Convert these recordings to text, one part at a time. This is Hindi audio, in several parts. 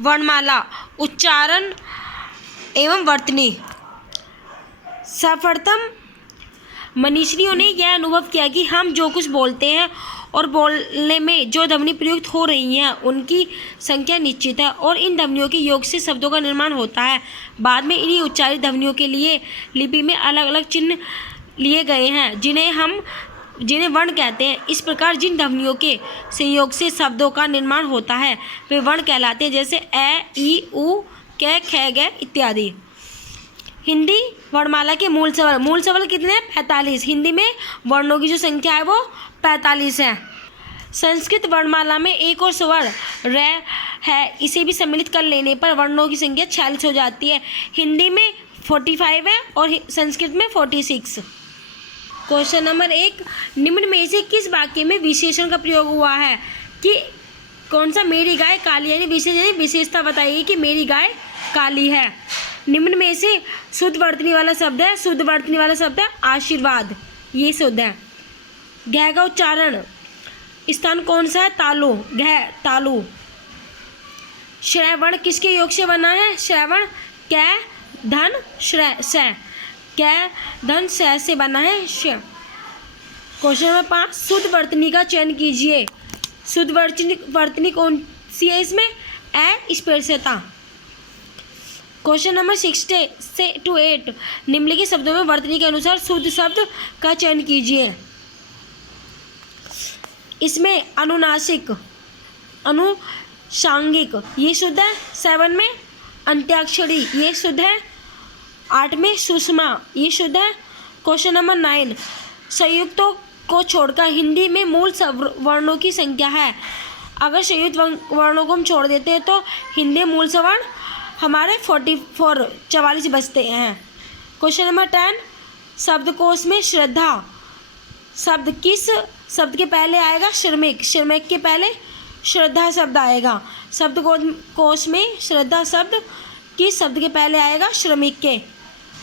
वर्णमाला, उच्चारण एवं वर्तनी। सर्वप्रथम मनीषियों ने यह अनुभव किया कि हम जो कुछ बोलते हैं और बोलने में जो ध्वनि प्रयुक्त हो रही हैं उनकी संख्या निश्चित है और इन ध्वनियों के योग से शब्दों का निर्माण होता है। बाद में इन्हीं उच्चारित ध्वनियों के लिए लिपि में अलग अलग चिन्ह लिए गए हैं जिन्हें वर्ण कहते हैं। इस प्रकार जिन ध्वनियों के संयोग से शब्दों का निर्माण होता है वे वर्ण कहलाते हैं, जैसे ए, ई, उ, क, ख, ग इत्यादि। हिंदी वर्णमाला के मूल स्वर कितने हैं? 45। हिंदी में वर्णों की जो संख्या है वो 45 है। संस्कृत वर्णमाला में एक और स्वर र है, इसे भी सम्मिलित कर लेने पर वर्णों की संख्या 46 हो जाती है। हिंदी में 45 है और संस्कृत में 46। क्वेश्चन नंबर 1, निम्न में से किस वाक्य में विशेषण का प्रयोग हुआ है? कि कौन सा? मेरी गाय काली, यानी विशेषता बताइए कि मेरी गाय काली है। निम्न में से शुद्ध वर्तनी वाला शब्द है, शुद्ध वर्तनी वाला शब्द है आशीर्वाद, ये शुद्ध है। घ का उच्चारण स्थान कौन सा है? तालु, घ तालु। श्रवण किसके योग से बना है? श्रवण कै धन श्रय स, कै धन स से बना है श। क्वेश्चन नंबर 5, शुद्ध वर्तनी का चयन कीजिए। शुद्ध वर्तनी कौन सी है इसमें? ए स्पर्शता। क्वेश्चन नंबर 6 से 8, निम्नलिखित शब्दों में वर्तनी के अनुसार शुद्ध शब्द का चयन कीजिए। इसमें अनुनासिक, अनुषांगिक ये शुद्ध है। 7 में अंत्याक्षरी ये शुद्ध है। 8 में सुषमा ये शुद्ध है। क्वेश्चन नंबर 9, संयुक्तों को छोड़कर हिंदी में मूल वर्णों की संख्या है। अगर संयुक्त वर्णों को हम छोड़ देते हैं तो हिंदी मूल स्वर्ण हमारे 44 बचते हैं। क्वेश्चन नंबर 10, शब्दकोश में श्रद्धा शब्द किस शब्द के पहले आएगा? श्रमिक, श्रमिक के पहले श्रद्धा शब्द आएगा। शब्दकोश में श्रद्धा शब्द किस शब्द के पहले आएगा? श्रमिक के।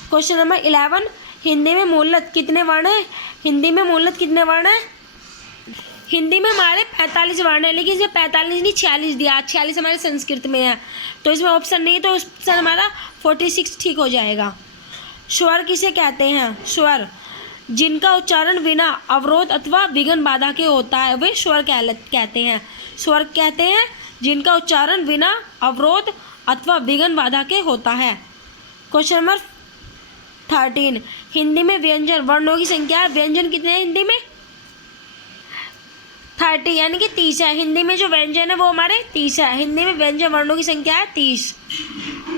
क्वेश्चन नंबर 11, हिंदी में मूलतः कितने वर्ण हैं? हिंदी में मूलतः कितने वर्ण हैं? हिंदी में हमारे 45 वर्ण है, लेकिन इसमें 45 नहीं 46 दिया। 46 हमारे संस्कृत में है तो इसमें ऑप्शन नहीं है, तो ऑप्शन हमारा 46 ठीक हो जाएगा। स्वर किसे कहते हैं? स्वर जिनका उच्चारण बिना अवरोध अथवा विघ्न बाधा के होता है वे स्वर कहते हैं। स्वर कहते हैं जिनका उच्चारण बिना अवरोध अथवा विघ्न बाधा के होता है। क्वेश्चन नंबर 13, हिंदी में व्यंजन वर्णों की संख्या है। व्यंजन कितने हैं हिंदी में? 30 यानी कि 30 है। हिंदी में जो व्यंजन है वो हमारे 30 है। हिंदी में व्यंजन वर्णों की संख्या है 30।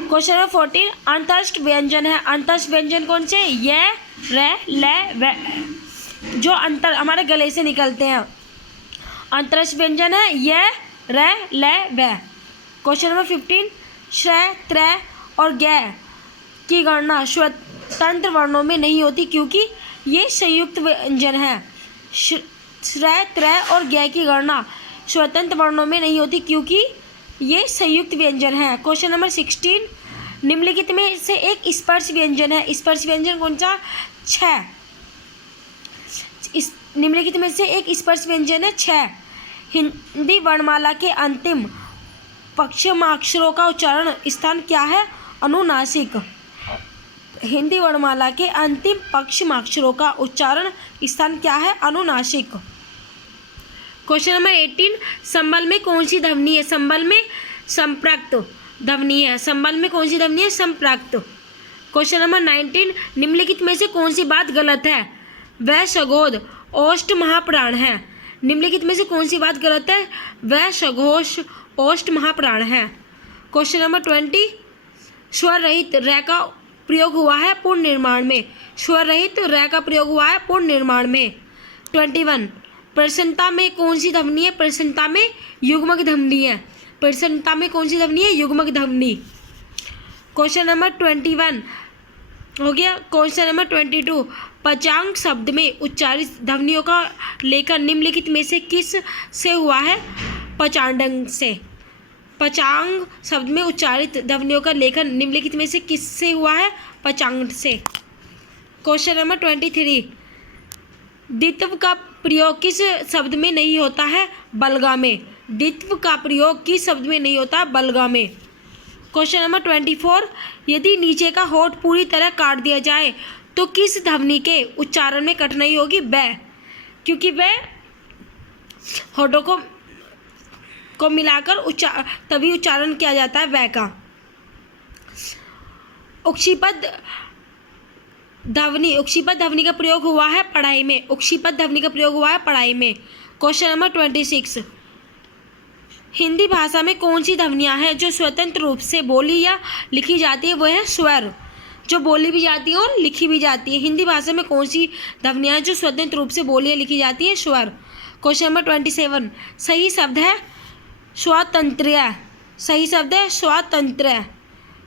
क्वेश्चन नंबर 14, अंतस्थ व्यंजन है। अंतस्थ व्यंजन कौन से? य, र, ल, व, जो अंतर हमारे गले से निकलते हैं। अंतस्थ व्यंजन है य, र, ल, व। क्वेश्चन नंबर 15, श्र, त्र और ग की गणना स्वतंत्र वर्णों में नहीं होती क्योंकि ये संयुक्त व्यंजन है। श्र, त्र और ग की गणना स्वतंत्र वर्णों में नहीं होती क्योंकि ये संयुक्त व्यंजन है। क्वेश्चन नंबर 16, निम्नलिखित में से एक स्पर्श व्यंजन है। स्पर्श व्यंजन कौन सा? 6। निम्नलिखित में से एक स्पर्श व्यंजन है 6। हिंदी वर्णमाला के अंतिम पक्षमाक्षरों का उच्चारण स्थान क्या है? अनुनासिक। हिंदी वर्णमाला के अंतिम पक्षमाक्षरों का उच्चारण स्थान क्या है? अनुनासिक। क्वेश्चन नंबर 18, संबल में कौन सी ध्वनि है? संबल में संप्रक्त ध्वनि है। संबल में कौन सी ध्वनि है? संप्रक्त। क्वेश्चन नंबर 19, निम्नलिखित में से कौन सी बात गलत है? वह सगोध ओष्ठ महाप्राण है। निम्नलिखित में से कौन सी बात गलत है? वह सघोष ओष्ठ महाप्राण है। क्वेश्चन नंबर 20, स्वर रहित र का प्रयोग हुआ है पूर्ण निर्माण में। स्वर रहित र का प्रयोग हुआ है पूर्ण निर्माण में। 21, प्रसन्नता में कौन सी ध्वनि है? प्रसन्नता में युग्मक ध्वनि है। प्रसन्नता में कौन सी ध्वनि है? युग्मक ध्वनि। क्वेश्चन नंबर 21 हो गया। क्वेश्चन नंबर 22, पचांग शब्द में उच्चारित ध्वनियों का लेखन निम्नलिखित में से किस से हुआ है? पचांडंग से। पचांग शब्द में उच्चारित ध्वनियों का लेखन निम्नलिखित में से किस से हुआ है? पचांग से। क्वेश्चन नंबर 23, द्वित्व का प्रयोग किस शब्द में नहीं होता है? बलगा में। द्वित्व का प्रयोग किस शब्द में नहीं होता? बलगा में। क्वेश्चन नंबर 24, यदि नीचे का होठ पूरी तरह काट दिया जाए तो किस ध्वनि के उच्चारण में कठिनाई होगी? ब, क्योंकि ब होठों को मिलाकर तभी उच्चारण किया जाता है ब का। उक्षिपद ध्वनि का प्रयोग हुआ है पढ़ाई में। उक्षिपद ध्वनि का प्रयोग हुआ है पढ़ाई में। क्वेश्चन नंबर 26, हिंदी भाषा में कौन सी ध्वनियाँ हैं जो स्वतंत्र रूप से बोली या लिखी जाती है? वो है स्वर, जो बोली भी जाती है और लिखी भी जाती है। हिंदी भाषा में कौन सी ध्वनियाँ हैं जो स्वतंत्र रूप से बोली या लिखी जाती है? स्वर। क्वेश्चन नंबर 27, सही शब्द है स्वातंत्र्य। सही शब्द है स्वातंत्र्य।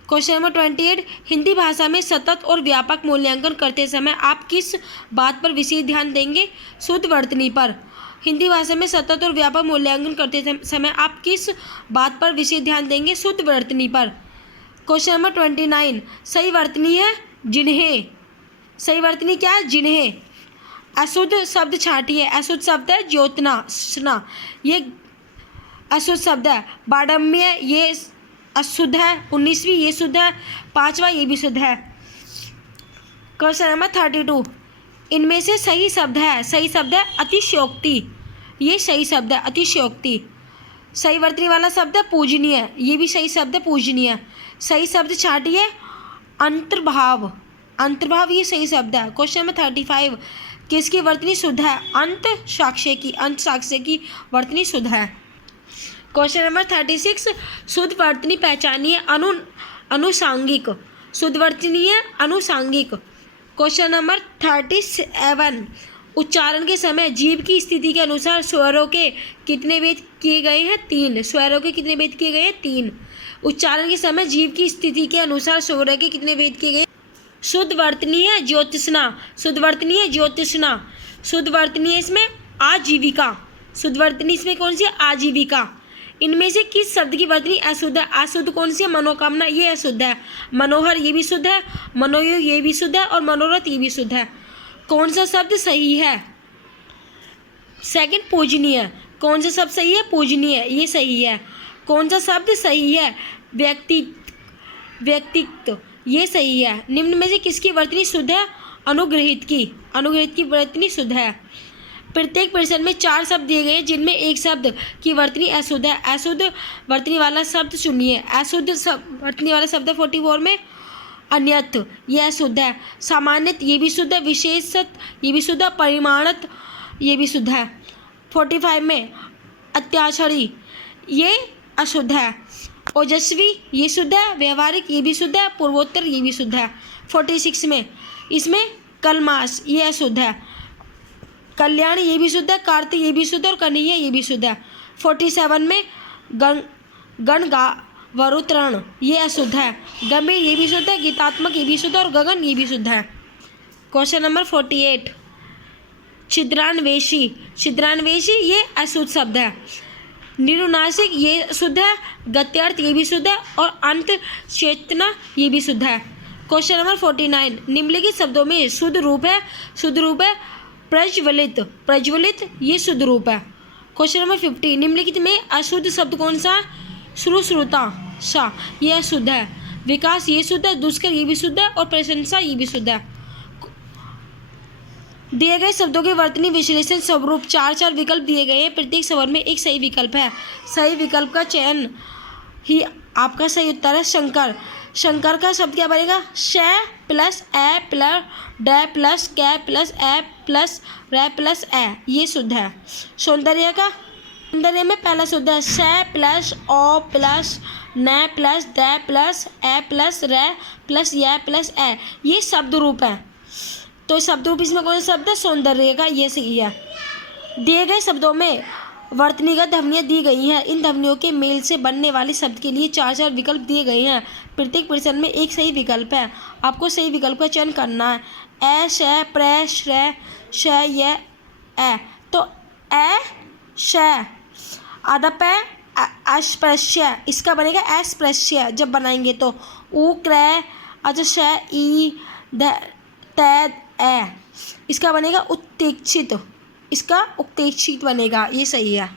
क्वेश्चन नंबर 28, हिंदी भाषा में सतत और व्यापक मूल्यांकन करते समय आप किस बात पर विशेष ध्यान देंगे? शुद्ध वर्तनी पर। हिंदी भाषा में सतत और व्यापक मूल्यांकन करते समय आप किस बात पर विशेष ध्यान देंगे? शुद्ध वर्तनी पर। क्वेश्चन नंबर 29, सही वर्तनी है जिन्हें। सही वर्तनी क्या है? जिन्हें। अशुद्ध शब्द छांटिए। अशुद्ध शब्द है ज्योत्सना, ये अशुद्ध शब्द है। बाडम्य, ये अशुद्ध है। 19वीं, ये शुद्ध है। 5वां, ये भी शुद्ध है। क्वेश्चन नंबर 32, इनमें से सही शब्द है। सही शब्द है अतिशयोक्ति, ये सही शब्द है अतिशयोक्ति। सही वर्तनी वाला शब्द है पूजनीय, ये भी सही शब्द है पूजनीय। सही शब्द छांटिए अंतर्भाव। अंतर्भाव ये सही शब्द है। क्वेश्चन नंबर 35, किसकी वर्तनी शुद्ध है? अंत साक्ष्य की। अंत साक्ष्य की वर्तनी शुद्ध है। क्वेश्चन नंबर 36, शुद्ध वर्तनी पहचानिए। अनुसांगिक। शुद्ध वर्तनी है अनुसांगिक। क्वेश्चन नंबर 37, उच्चारण के समय जीभ की स्थिति के अनुसार स्वरों के कितने भेद किए गए हैं? 3। स्वरों के कितने भेद किए गए हैं? 3। उच्चारण के समय जीभ की स्थिति के अनुसार स्वरों के कितने भेद किए गए? शुद्ध वर्तनी है ज्योतिषना। शुद्ध वर्तनी है ज्योतिषना। शुद्ध वर्तनी है इसमें आजीविका। शुद्ध वर्तनी इसमें कौन सी है? आजीविका। इनमें से किस शब्द की वर्तनी अशुद्ध है? अशुद्ध कौन सी है? मनोकामना, ये अशुद्ध है। मनोहर, ये भी शुद्ध है। मनोयोग, ये भी शुद्ध है। और मनोरथ, ये भी शुद्ध है। कौन सा शब्द सही है? सेकंड, पूजनीय। कौन सा शब्द सही है? पूजनीय, ये सही है। कौन सा शब्द सही है? व्यक्तित्व, ये सही है। निम्न में से किसकी वर्तनी शुद्ध है? अनुग्रहित की। अनुग्रहित की वर्तनी शुद्ध है। प्रत्येक प्रश्न में 4 शब्द दिए गए हैं जिनमें एक शब्द की वर्तनी अशुद्ध है। अशुद्ध वर्तनी वाला शब्द चुनिए। अशुद्ध वर्तनी वाला शब्द है 44 में अन्यत, यह शुद्ध है। सामान्यत, ये भी शुद्ध है। विशेषत, ये भी शुद्ध है। परिमाणत, ये भी शुद्ध है। 45 में अत्याक्षरी, ये अशुद्ध है। ओजस्वी, ये शुद्ध है। व्यवहारिक, ये भी शुद्ध है। पूर्वोत्तर, ये भी शुद्ध है। 46 में इसमें कलमास, ये अशुद्ध है। कल्याण, ये भी शुद्ध है। कार्तिक, ये भी शुद्ध है। और कन्हैया, ये भी शुद्ध है। 47 में गणगावरुत्रण, ये अशुद्ध है। गंभीर, ये भी शुद्ध है। गीतात्मक, ये भी शुद्ध है। और गगन, ये भी शुद्ध है। Question number 48, छिद्रान्वेषी। छिद्रान्वेषी ये अशुद्ध शब्द है। निरुनासिक, ये शुद्ध है। गत्यर्थ, ये भी शुद्ध है। और अंत चेतना, ये भी शुद्ध है। क्वेश्चन नंबर 49, निम्नलिखित शब्दों में शुद्ध रूप है। शुद्ध रूप है प्रज्वलित। प्रज्वलित, ये शुद्ध रूप है। क्वेश्चन नंबर 50, निम्नलिखित में अशुद्ध शब्द कौन सा? श्रुश्रुता सा, ये अशुद्ध है। विकास, ये शुद्ध है। दुष्कर, ये भी शुद्ध है। और प्रशंसा, ये भी शुद्ध है। दिए गए शब्दों के वर्तनी विश्लेषण स्वरूप 4 विकल्प दिए गए हैं। प्रत्येक स्वर में एक सही विकल्प है। सही विकल्प का चयन ही आपका सही उत्तर है। शंकर। शंकर का शब्द क्या बनेगा? श प्लस ए प्लस ड प्लस क प्लस ए प्लस र प्लस ए, ये शुद्ध है। सौंदर्य का, सौंदर्य में पहला शुद्ध है श प्लस ओ प्लस न प्लस द प्लस ए प्लस र प्लस य प्लस ए, ये शब्द रूप है। तो शब्द रूप इसमें कौन सा शब्द है? सौंदर्य का, ये सही है। दिए गए शब्दों में वर्तनीगत ध्वनियाँ दी गई हैं। इन ध्वनियों के मेल से बनने वाले शब्द के लिए 4 विकल्प दिए गए हैं। प्रत्येक प्रश्न में एक सही विकल्प है। आपको सही विकल्प का चयन करना है। ए श प्र श्र श य ए, तो ए श आधा पे अस्पृश्य, इसका बनेगा अस्पृश्य जब बनाएंगे तो। उ क्रय अच्छा श ई त ए, इसका बनेगा उत्तेक्षित। इसका उत्तेक्षित बनेगा, ये सही है।